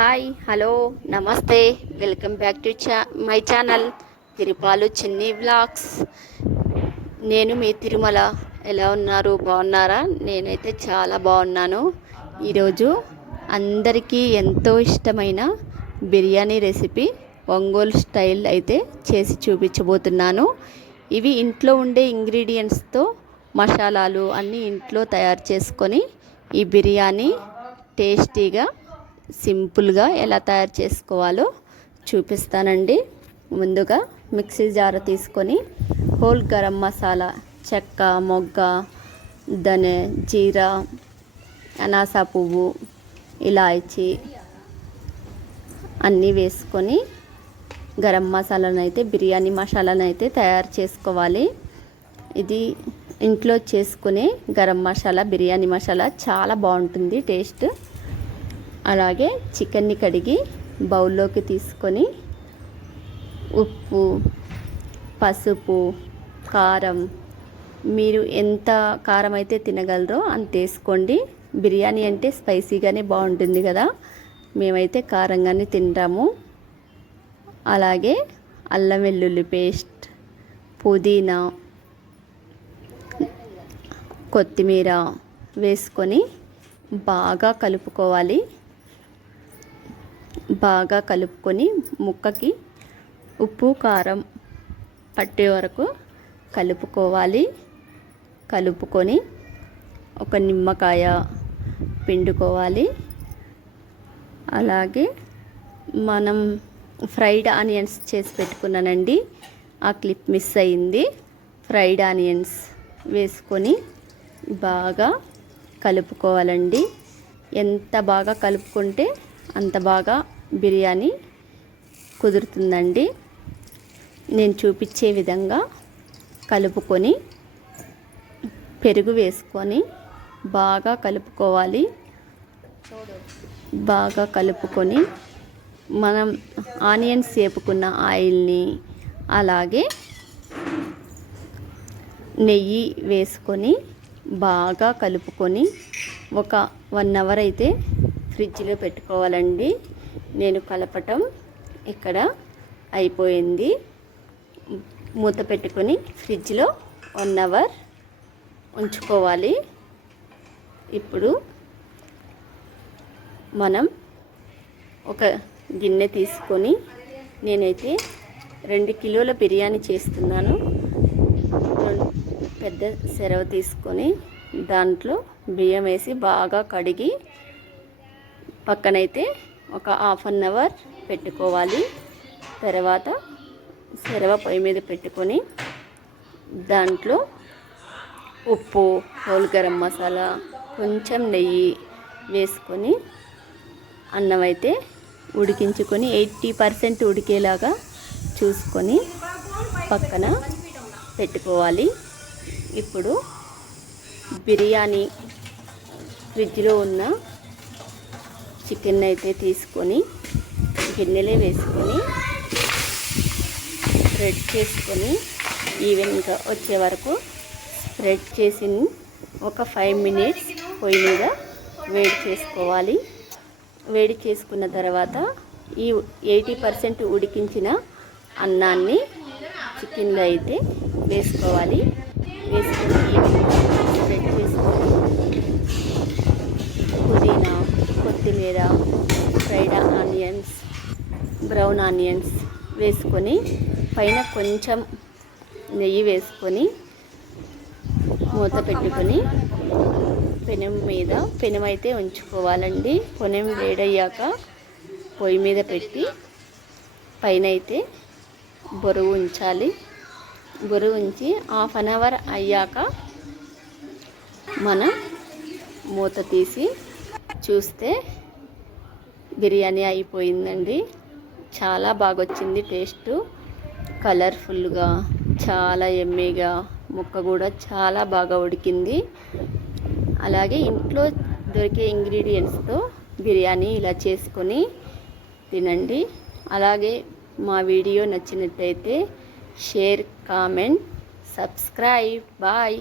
Hi hello నమస్తే. Welcome back to చా my channel Tirupalu Chinni vlogs. నేను మీ తిరుమల. ఎలా ఉన్నారు? బాగున్నారా? నేనైతే చాలా బాగున్నాను. ఈరోజు అందరికీ ఎంతో ఇష్టమైన బిర్యానీ రెసిపీ ఒంగోలు స్టైల్ అయితే చేసి చూపించబోతున్నాను. ఇవి ఇంట్లో ఉండే ఇంగ్రీడియంట్స్తో మసాలాలు అన్నీ ఇంట్లో తయారు చేసుకొని ఈ బిర్యానీ టేస్టీగా సింపుల్గా ఎలా తయారు చేసుకోవాలో చూపిస్తానండి. ముందుగా మిక్సీ జార్ తీసుకొని హోల్ గరం మసాలా చెక్క మొగ్గ ధనె జీరా అనాస పువ్వు ఇలాచి అన్నీ వేసుకొని గరం మసాలాను అయితే బిర్యానీ మసాలాను అయితే తయారు చేసుకోవాలి. ఇది ఇంట్లో చేసుకునే గరం మసాలా బిర్యానీ మసాలా చాలా బాగుంటుంది టేస్ట్. అలాగే చికెన్ని కడిగి బౌల్లోకి తీసుకొని ఉప్పు పసుపు కారం మీరు ఎంత కారం అయితే తినగలరో అంత వేసుకోండి. బిర్యానీ అంటే స్పైసీగానే బాగుంటుంది కదా. మేమైతే కారంగానే తింటాము. అలాగే అల్లం వెల్లుల్లి పేస్ట్ పుదీనా కొత్తిమీర వేసుకొని బాగా కలుపుకోవాలి. బాగా కలుపుకొని ముక్కకి ఉప్పు కారం పట్టే వరకు కలుపుకోవాలి. కలుపుకొని ఒక నిమ్మకాయ పిండుకోవాలి. అలాగే మనం ఫ్రైడ్ ఆనియన్స్ చేసి పెట్టుకున్నానండి. ఆ క్లిప్ మిస్ అయింది. ఫ్రైడ్ ఆనియన్స్ వేసుకొని బాగా కలుపుకోవాలండి. ఎంత బాగా కలుపుకుంటే అంత బాగా బిర్యానీ కుదురుతుందండి. నేను చూపించే విధంగా కలుపుకొని పెరుగు వేసుకొని బాగా కలుపుకోవాలి. బాగా కలుపుకొని మనం ఆనియన్స్ వేపుకున్న ఆయిల్ని అలాగే నెయ్యి వేసుకొని బాగా కలుపుకొని ఒక వన్ అవర్ అయితే ఫ్రిడ్జ్లో పెట్టుకోవాలండి. నేను కలపటం ఇక్కడ అయిపోయింది. మూత పెట్టుకొని ఫ్రిడ్జ్లో వన్ అవర్ ఉంచుకోవాలి. ఇప్పుడు మనం ఒక గిన్నె తీసుకొని నేనైతే రెండు కిలోల బిర్యానీ చేస్తున్నాను. పెద్ద సెరవ తీసుకొని దాంట్లో బియ్యం వేసి బాగా కడిగి పక్కనైతే ఒక హాఫ్ అన్ అవర్ పెట్టుకోవాలి. తర్వాత సెరవ పొయ్యి మీద పెట్టుకొని దాంట్లో ఉప్పు హోల్ గరం మసాలా కొంచెం నెయ్యి వేసుకొని అన్నం అయితే ఉడికించుకొని ఎయిటీ పర్సెంట్ ఉడికేలాగా చూసుకొని పక్కన పెట్టుకోవాలి. ఇప్పుడు బిర్యానీ ఫ్రిడ్జ్లో ఉన్న చికెన్ అయితే తీసుకొని గిన్నెలే వేసుకొని స్ప్రెడ్ చేసుకొని ఈవెన్గా వచ్చే వరకు స్ప్రెడ్ చేసి ఒక ఫైవ్ మినిట్స్ పొయ్యి మీద వేడి చేసుకోవాలి. వేడి చేసుకున్న తర్వాత ఈ ఎయిటీ పర్సెంట్ ఉడికించిన అన్నాన్ని చికెన్లో అయితే వేసుకోవాలి. వేసుకొని స్ప్రెడ్ చేసుకొని పుదీనా కొత్తిమీర ఫ్రైడ్ ఆనియన్స్ బ్రౌన్ ఆనియన్స్ వేసుకొని పైన కొంచెం నెయ్యి వేసుకొని మూత పెట్టుకొని పెనం మీద పెనం అయితే ఉంచుకోవాలండి. పెనం వేడయ్యాక పొయ్యి మీద పెట్టి పైన అయితే బొరువు ఉంచాలి. బొరువు ఉంచి హాఫ్ అన్ అవర్ అయ్యాక మనం మూత తీసి చూస్తే బిర్యానీ అయిపోయిందండి. చాలా బాగా వచ్చింది టేస్ట్. కలర్ఫుల్గా చాలా ఎమ్మీగా ముక్క కూడా చాలా బాగా ఉడికింది. అలాగే ఇంట్లో దొరికే ఇంగ్రీడియంట్స్తో బిర్యానీ ఇలా చేసుకొని తినండి. అలాగే మా వీడియో నచ్చినట్టయితే షేర్ కామెంట్ సబ్స్క్రైబ్. బాయ్.